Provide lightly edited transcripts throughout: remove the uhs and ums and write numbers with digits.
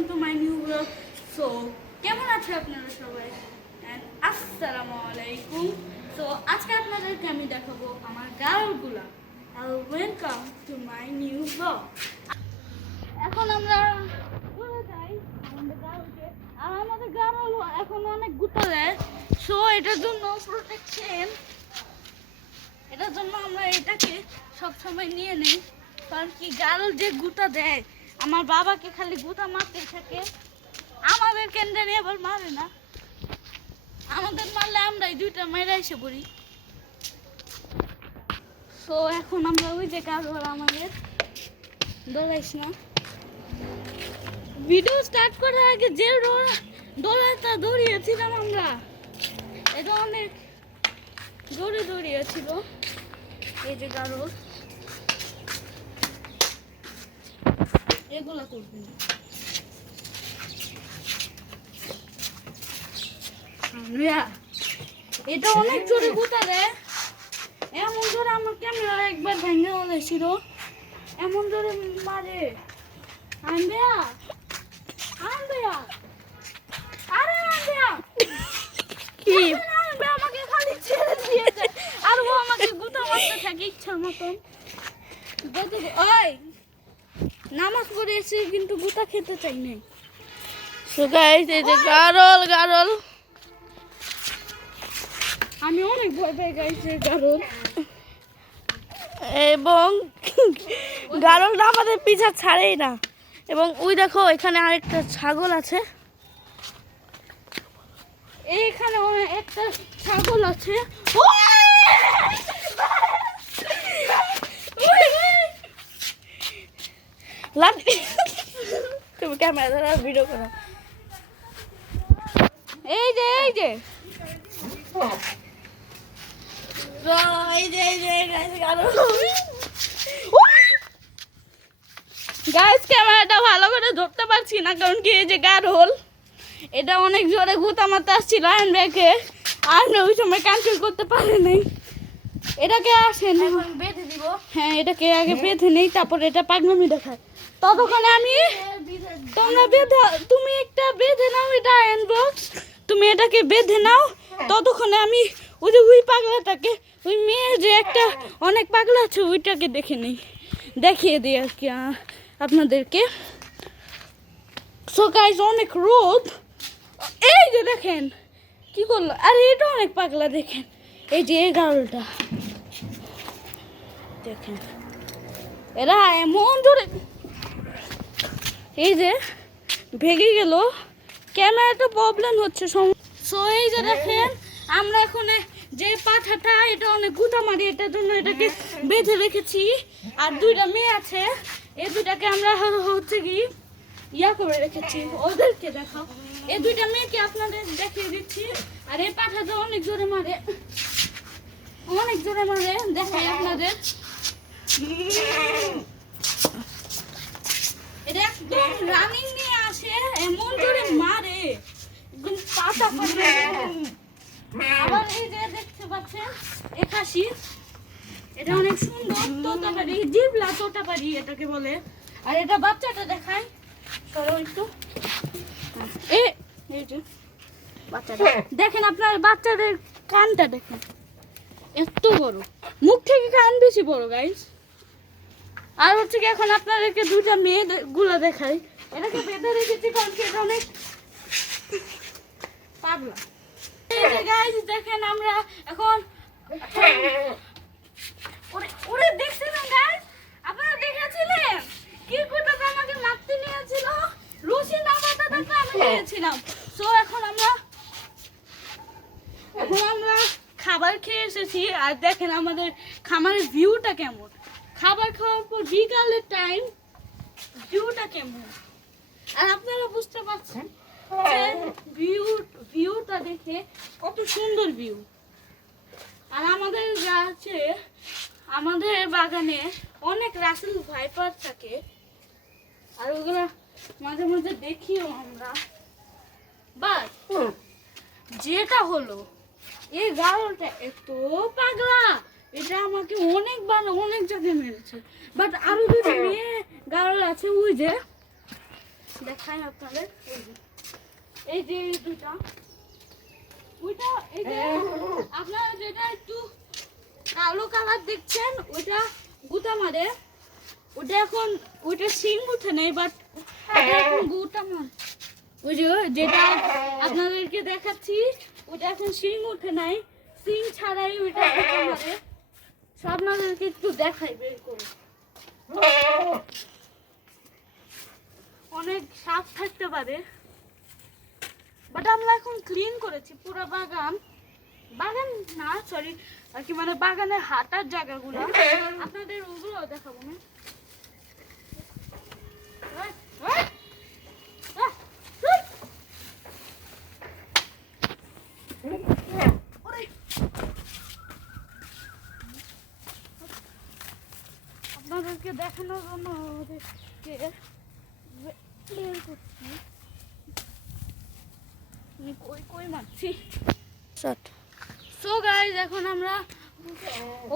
Welcome to my new blog. So কেমন আছে আপনারা সবাই? অ্যান্ড আসসালামু আলাইকুম। সো আজকে আপনাদেরকে আমি দেখাবো আমার গার্লগুলা। Welcome to my new blog. এখন আমরা চলে যাই আমাদের গার্লকে, আর আমাদের গার্ল এখন অনেক গুটা দেয়। সো এটার জন্য প্রোটেকশন, এটার জন্য আমরা এটাকে সবসময় নিয়ে নেই। কারণ কি গার্ল যে গুটা দেয়, আমার বাবাকে খালি গুটা মারতে থাকে, আমাদের কেন্দ্রে নিয়ে আবার মারে না। আমাদের মারলে আমরাই দুইটা মেরে এসে পড়ি। তো এখন আমরা ওই যে গার্ল আমাদের দৌড়াইস না। ভিডিও স্টার্ট করার আগে যে দৌড়াটা দৌড়িয়েছিলাম আমরা, এটা অনেক দৌড়িয়েছিল। এই যে গার্ল এগুলা করবে না। এটা অনেক জোরে গুতা দেয়, এমন জোরে আমার ক্যামেরা একবার ভেঙে গেছিল, এমন জোরে মারে। আন্দেয়া আন্দেয়া আরে আন্দেয়া কি আমাকে খালি ছেড়ে দিয়েছে, আর ও আমাকে গুতা মারতে থাকে ইচ্ছা মতন। ওই নামাজ পড়ে এসে কিন্তু গুতা খেতে চাই নাই। সো গাইস, এই যে গারল আমি অনেক ভয় পেয়ে গেছি গারল, এবং গারলটা আমাদের পিছা ছাড়েই না। এবং ওই দেখো এখানে আরেকটা ছাগল আছে। এইখানে একটা ছাগল আছে। তুমি ক্যামেরা ধরে ভিডিও করো। এই যে গাইস, ক্যামেরাটা ভালো করে ধরতে পারছি না, কারণ কি এই যে গারল এটা অনেক জোরে গুতা মারতে আসছিল আয়ন ব্যাকে, আর ওই সময় কন্ট্রোল করতে পারে নাই। এটাকে আসেন বেঁধে দিব। হ্যাঁ, এটাকে আগে বেঁধে নেই, তারপর এটা পাগলামি দেখায়। ততক্ষণে আমি তুমি একটা বেঁধে নাও, এটা আয়ন বক্স, তুমি এটাকে বেঁধে নাও। ততক্ষণে আমি ওই যে ওই পাগলাটাকে, ওই মেয়ে যে একটা অনেক পাগলা আছে ওইটাকে দেখিয়ে দিই আর কি আপনাদেরকে। সো গাইস, অনেক রোদ, এই যে দেখেন কি করলো, আরে এটা অনেক পাগলা দেখেন। এই যে এই গার্লটা দেখেন, এরা এমন জোরে, এই যে ভেঙে গেল, ক্যামেরাটা প্রবলেম হচ্ছে। সো এই যে দেখেন, আমরা এখন যে পাঠাটা এটা অনেক গুতা মারি, এটার জন্য এটাকে বেঁধে রেখেছি। আর দুইটা মেয়ে আছে, এই দুইটাকে আমরা হচ্ছে কি ইয়া করে রেখেছি। ওদেরকে দেখাও, এই দুইটা মেয়েকে আপনাদের দেখিয়ে দিচ্ছি। আর এই পাঠাটা অনেক জোরে মারে, দেখাই আপনাদের। এটা একদম রানিং নিয়ে আসে, এমন জোরে মারে, একদম পাতা ফাটে। আবার এই যে দেখতে পাচ্ছেন এ খাসি, এটা অনেক সুন্দর তোতাপারি, জিবলা তোতাপারি এটাকে বলে। আর এটা বাচ্চাটা দেখাই, সরো একটু। এই যে বাচ্চাটা দেখেন, আপনার বাচ্চাদের কানটা দেখেন এত বড়, মুখ থেকে কান বেশি বড় গাইস। আর হচ্ছে কি এখন আপনাদেরকে দুইটা মেয়ে গুলা দেখাই, এটাকে বেঁধে রেখেছি কারণ কি এটা অনেক পাগলা। এই যে গাইস দেখেন, আমরা এখন ওরে দেখছিলেন গাইস, আপনারা দেখেছিলেন কি কোটাটা আমাকে মারতে নিয়েছিল, রশি নামাটা দেখে আমি নিয়েছিলাম। সো এখন আমরা খাবার খেয়ে এসেছি, আর দেখেন আমাদের খামারের ভিউটা কেমন। খাবার খাওয়ার পর বিকালের টাইম ভিউটা কেমন, আর আপনারা বুঝতে পারছেন ভিউটা দেখে কত সুন্দর ভিউ। আর আমাদের গাছে, আমাদের বাগানে অনেক রাসেল ভাইপার থাকে, আর ওগুলা মাঝে মাঝে দেখিও আমরা। বাট যেটা হলো, এই গারলটা এত পাগলা, এটা আমাকে অনেক জায়গায় মেরেছে। বাট আরো দুটো মেয়ে গারল আছে, ওই যে দেখাই আপনাদের। এই যে এই দুটা, ওইটা এই যে আপনারা যেটা একটু কালো কালার দেখছেন ওইটা গুতা মারে, ওটা এখন ওইটা শিং উঠে নেই, বাট এখন গুতা মার। ওই যে যেটা আপনাদেরকে দেখাচ্ছি ওটা এখন শিং উঠে নাই, শিং ছাড়াই ওইটা গুতা মারে। সো আপনাদেরকে একটু দেখাই বের করে। অনেক সাপ থাকতে পারে, বাট আমরা এখন ক্লিন করেছি পুরো বাগান। বাগান না, সরি আর কি, মানে বাগানের হাঁটার জায়গাগুলো আপনাদের ওগুলো দেখাবো না। আপনাদেরকে দেখানোর জন্য ওদেরকে বের করছি। কই কই মারছি। সো গাইজ, এখন আমরা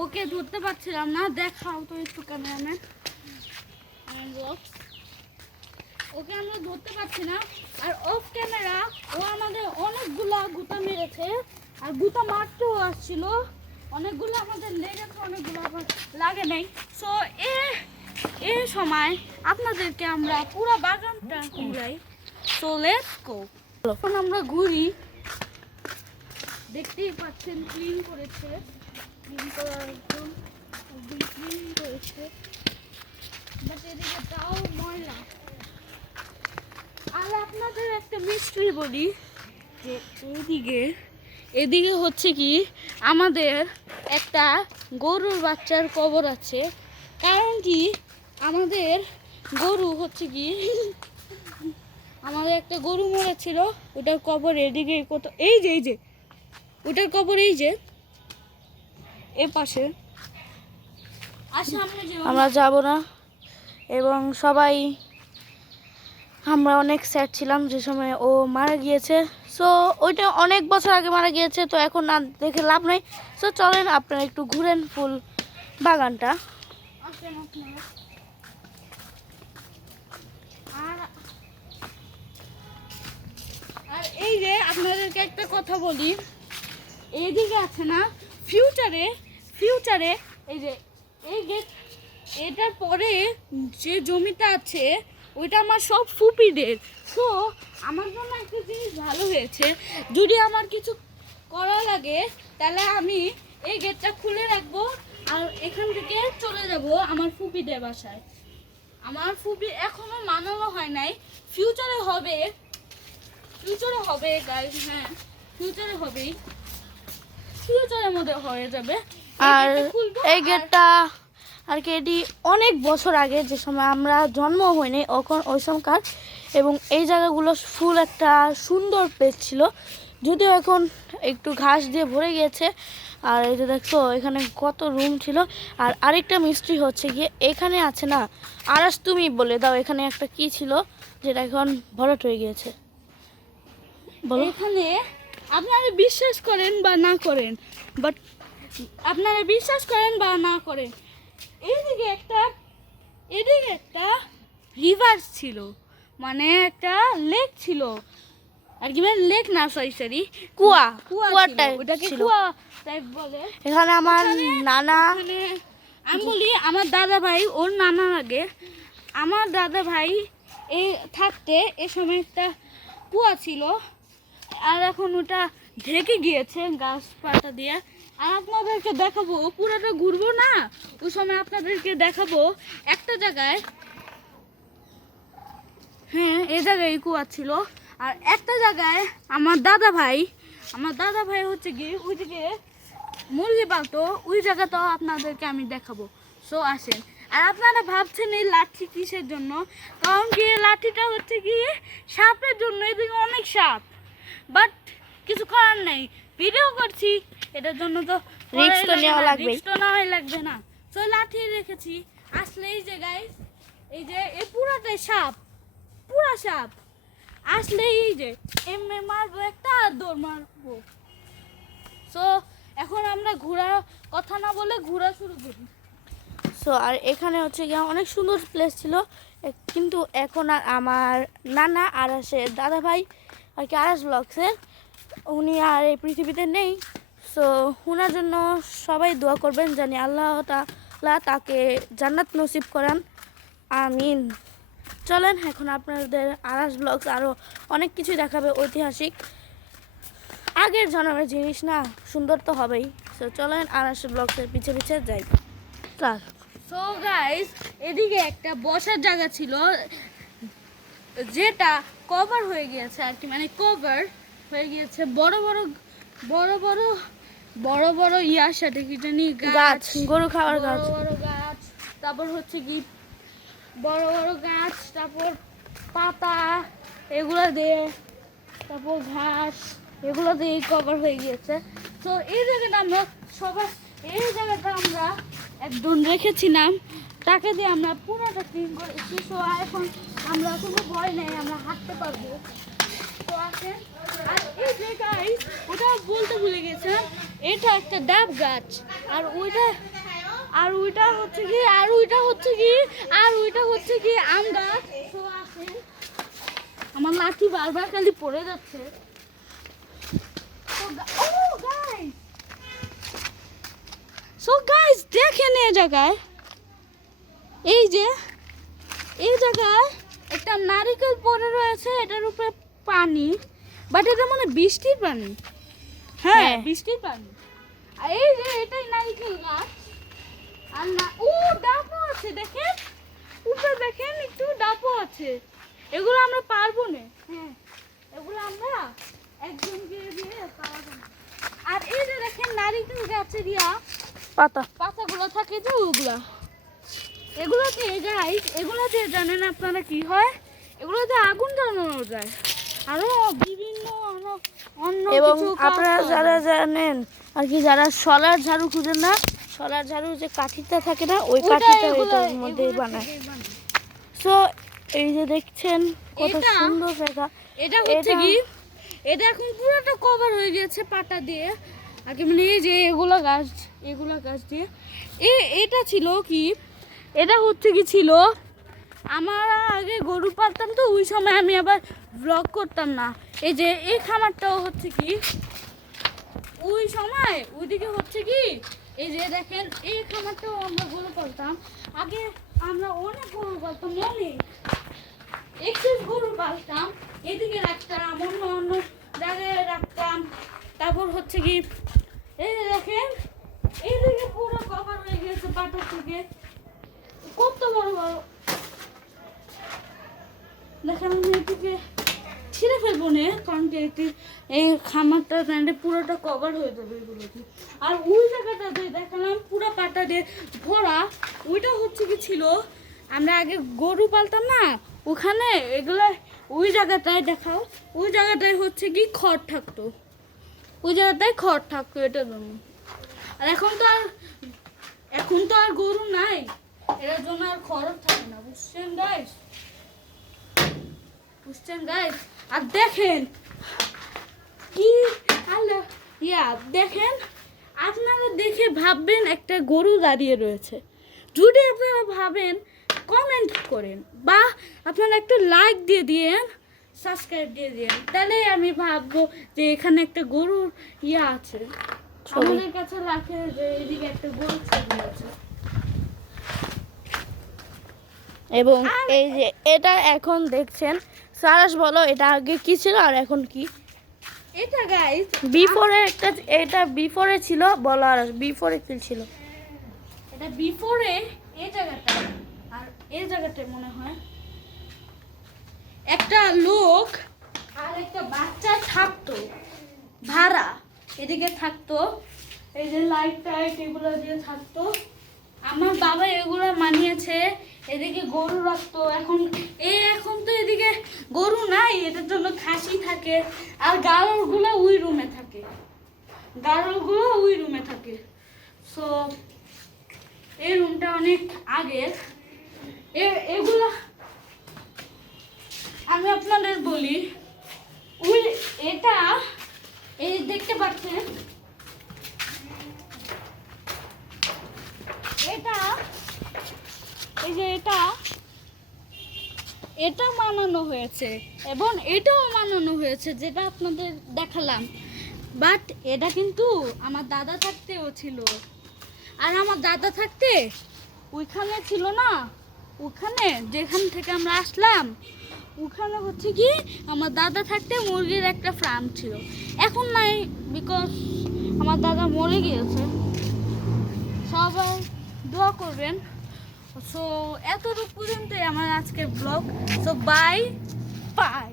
ওকে ধরতে পারছিলাম না, দেখাও তো একটু ক্যামেরাম্যান। ওকে আমরা ধরতে পারছি না, আর অফ ক্যামেরা ও আমাদের অনেকগুলা গুতা মেরেছে, আর গুতা মারতেও আসছিল। অনেকগুলো আমাদের লেগেছে, অনেকগুলো আবার লাগে নাই। সো এই সময় আপনাদেরকে আমরা পুরো বাগানটা ঘুরাই। So let's go. এখন আমরা ঘুরি, দেখতেই পাচ্ছেন ক্লিন করেছে, ক্লিন করার একদম ক্লিন করেছে, বাট এদিকে তাও ময়লা। আর আপনাদের একটা মিস্ট্রি বলি যে এদিকে হচ্ছে কি আমাদের একটা গরুর বাচ্চার কবর আছে। কারণ কি আমাদের গরু হচ্ছে কি আমাদের একটা গরু মরেছিল, ওটার কবর এদিকে কত, এই যে ওটার কবর এই যে এ পাশে। আমরা যাব না, এবং সবাই আমরা অনেক স্যাড ছিলাম যে সময় ও মারা গিয়েছে। সো ওইটা অনেক বছর আগে মারা গিয়েছে, তো এখন না দেখে লাভ নাই। সো চলেন আপনারা একটু ঘুরেন ফুল বাগানটা। আর এই যে আপনাদেরকে একটা কথা বলি, এইদিকে আছে না ফিউচারে এই যে এই গেট, এটার পরে যে জমিটা আছে ওইটা আমার সব ফুপিদের। সো আমার জন্য একটা জিনিস ভালো হয়েছে, যদি আমার কিছু করা লাগে তাহলে আমি এই গেটটা খুলে রাখবো, আর এখান থেকে চলে যাব আমার ফুপিদের বাসায়। আমার ফুপি এখনো মানানো হয় নাই, ফিউচারে হবে গাইস। হ্যাঁ, ফিউচারে হবেই, ফিউচারের মধ্যে হয়ে যাবে। আর এই গেটটা আর কি এটি অনেক বছর আগে, যে সময় আমরা জন্ম হয়নি ওই সময়কার, এবং এই জায়গাগুলো ফুল একটা সুন্দর প্লেস ছিল, যদিও এখন একটু ঘাস দিয়ে ভরে গিয়েছে। আর এই যে দেখো এখানে কত রুম ছিল। আর আরেকটা মিস্ট্রি হচ্ছে গিয়ে এখানে আছে না, আরাস তুমি বলে দাও এখানে একটা কি ছিল যেটা এখন ভরাট হয়ে গিয়েছে, বলো। এখানে আপনারা বিশ্বাস করেন বা না করেন, বাট আপনারা বিশ্বাস করেন বা না করেন, এদিকে একটা রিভার ছিল, মানে একটা লেক ছিল আর কি, মানে লেক না, সরি কুয়া ওটাকে ছিল। কুয়া টাইপ বলে। এখানে আমার নানা, মানে আমি বলি আমার দাদা ভাই, ওর নানা লাগে, আমার দাদা ভাই এই থাকতে এ সময় একটা কুয়া ছিল, আর এখন ওটা ঢেকে গিয়েছে গাছপাতা দিয়ে। আর আপনাদেরকে দেখাবো, পুরোটা ঘুরবো না, ওই সময় আপনাদেরকে দেখাবো একটা জায়গায়। হ্যাঁ, এই জায়গায় কুয়া ছিল, আর একটা জায়গায় আমার দাদা ভাই হচ্ছে কি ওইদিকে মুরগি পালতো, ওই জায়গাটাও আপনাদেরকে আমি দেখাবো। সো আসেন। আর আপনারা ভাবছেন এই লাঠি কিসের জন্য, কারণ কি এই লাঠিটা হচ্ছে কি সাপের জন্য, এদিকে অনেক সাপ, বাট কিছু করার নেই, ভিডিও করছি এটার জন্য, তো রিস্ক তো নেওয়া লাগবে, রিস্ক তো নেওয়াই লাগবে না। তো লাঠি রেখেছি, আসলে এই যে গাইস, এই যে এই পুরাটাই সাপ, পুরা সাপ, আসলে এই যে এমএ মারবো একটা আর দৌড় মারবো। সো এখন আমরা কথা না বলে ঘোরা শুরু করি। সো আর এখানে হচ্ছে গিয়ে অনেক সুন্দর প্লেস ছিল, কিন্তু এখন আর আমার নানা আরাসের দাদা ভাই আর কি আরাস ব্লগসের উনি আর এই পৃথিবীতে নেই। সো ওনার জন্য সবাই দোয়া করবেন জানি আল্লাহ তাআলা তাকে জান্নাত নসিব করান, আমিন। চলেন এখন আপনাদের আরাস ব্লগস আরও অনেক কিছু দেখাবে ঐতিহাসিক, আগের জন্মের জিনিস না, সুন্দর তো হবেই। সো চলেন আরাস ব্লগসের পিছে পিছে যাই। স্যার সো গাইস, এদিকে একটা বসার জায়গা ছিল যেটা কভার হয়ে গিয়েছে আর কি, মানে কভার হয়ে গিয়েছে বড় বড় বড় বড় বড় বড় ইয়ার সাথে কি জানি গাছ, গরু খাওয়ার গাছ। বড় বড় গাছ, তারপর হচ্ছে কি বড় বড় গাছ, তারপর পাতা এগুলো দিয়ে, তারপর ঘাস এগুলো দিয়ে কভার হয়ে গিয়েছে। তো এই জায়গাটা আমরা সবাই, এই জায়গাটা আমরা একজন রেখেছিলাম, তাকে দিয়ে আমরা পুরোটা ক্লিন করেছি। তো এখন আমরা কোনো ভয় নেই, আমরা হাঁটতে পারবো। তো আসেন, আর এই যে গাইস, ওটা বলতে ভুলে গেছিলাম, এটা একটা ডাব গাছ, আর ওইটা হচ্ছে কি আম গাছ। তো আসেন, আমার লাঠি বারবার খালি পড়ে যাচ্ছে। সো গাইস দেখেন এই জায়গায় একটা নারকেল পড়ে রয়েছে, এটার উপরে পানি, বাট এটা মানে বৃষ্টির পানি। হ্যাঁ, বৃষ্টির পানি। আর এই যে এটাই নারকেল গাছ, আর না ও ডাবও আছে, দেখেন উপরে দেখেন একটু ডাবও আছে। এগুলো আমরা পারবো না, হ্যাঁ এগুলো আমরা একজনকে দিয়ে পারবো না। আর এই যে দেখেন নারকেল গাছের পাতাগুলো থাকে যে এগুলোতে জানেন আপনারা কি হয়, এগুলোতে আগুন জ্বালানো যায়, আরো বিভিন্ন অন্য এবং কিছু আপনারা যারা জানেন আর কি, যারা সলার ঝাড়ু খুঁজেন না, সলার ঝাড়ু যে কাঠিটা থাকে না, ওই কাঠিটা এটার মধ্যেই বানায়। সো এই যে দেখছেন কত সুন্দর জায়গা। এটা হচ্ছে কি, এটা এখন পুরোটা কভার হয়ে গেছে পাতা দিয়ে আর কি, মানে এই যে এগুলো গাছ দিয়ে। এটা ছিল কি, এটা হচ্ছে কি ছিল, আমার আগে গরু পালতাম, তো ওই সময় আমি আবার ব্লগ করতাম না। এই যে এই খামারটাও হচ্ছে কি, ওই সময় ওইদিকে হচ্ছে কি, এই যে দেখেন এই খামারটাও আমরা গরু পালতাম। আগে আমরা অনেক গরু পালতাম, অনেক এক্সেস গরু পালতাম, এদিকে রাখতাম, অন্য জায়গায় রাখতাম। তারপর হচ্ছে কি, এই যে দেখেন এইদিকে পুরো কভার হয়ে গেছে পাতা থেকে, কত বড় বড়। দেখেন আমি এদিকে ছিঁড়ে ফেলবো না, কারণ কি এই খামারটা পুরোটা কভার হয়ে যাবে এগুলোতে। আর ওই জায়গাটা যে দেখালাম পুরো পাতা দিয়ে ভরা, ওইটা হচ্ছে কি ছিল, আমরা আগে গরু পালতাম না, ওখানে এগুলো ওই জায়গাটায় দেখাও, ওই জায়গাটায় হচ্ছে কি খড় থাকতো, এটার জন্য। আর এখন তো আর গরু নাই, এটার জন্য আর খড় থাকে না, বুঝছেন গাইস। আর দেখেন কি আল্লাহ, দেখেন আপনারা দেখে ভাববেন একটা গরু দাঁড়িয়ে রয়েছে। যদি আপনারা ভাবেন কমেন্ট করেন, বা আপনারা একটা লাইক দিয়ে দিয়েন, সাবস্ক্রাইব দিয়ে দিয়েন, তাহলে আমি ভাববো যে এখানে একটা গরুর আছে। আমাদের কাছে রাখে যে এদিকে একটা গরুর ছবি আছে। এবং এই যে এটা এখন দেখছেন, সারাস বলো এটা আগে কি ছিল আর এখন কি? এটা গাইস বিফোরে এটা বিফোরে ছিল, বলো আর বিফোরে কি ছিল? এটা বিফোরে এই জায়গাটা, আর এই জায়গাটা মনে হয় একটা লোক আর একটা বাচ্চা থাকতো ভাড়া, এদিকে থাকতো, এই যে লাইট এগুলো দিয়ে থাকতো। আমার বাবা এগুলো মানিয়েছে, এদিকে গরু রাখতো। এখন তো এদিকে গরু নাই, এটার জন্য খাসি থাকে, আর গাড়লগুলো ওই রুমে থাকে। সো এই রুমটা অনেক আগের। এগুলা আমি আপনাদের বলি, এটা এই দেখতে পাচ্ছেন, এটা এই যে এটা বানানো হয়েছে এবং এটাও বানানো হয়েছে যেটা আপনাদের দেখালাম, বাট এটা কিন্তু আমার দাদা থাকতেও ছিল। আর আমার দাদা থাকতে ওইখানে ছিল না, ওখানে যেখান থেকে আমরা আসলাম ওখানে হচ্ছে কি আমার দাদা থাকতে মুরগির একটা ফার্ম ছিল। এখন নাই, বিকজ আমার দাদা মরে গিয়েছে। সবাই দোয়া করবেন। সো এতটুকু পর্যন্তই আমার আজকের ব্লগ। So bye bye.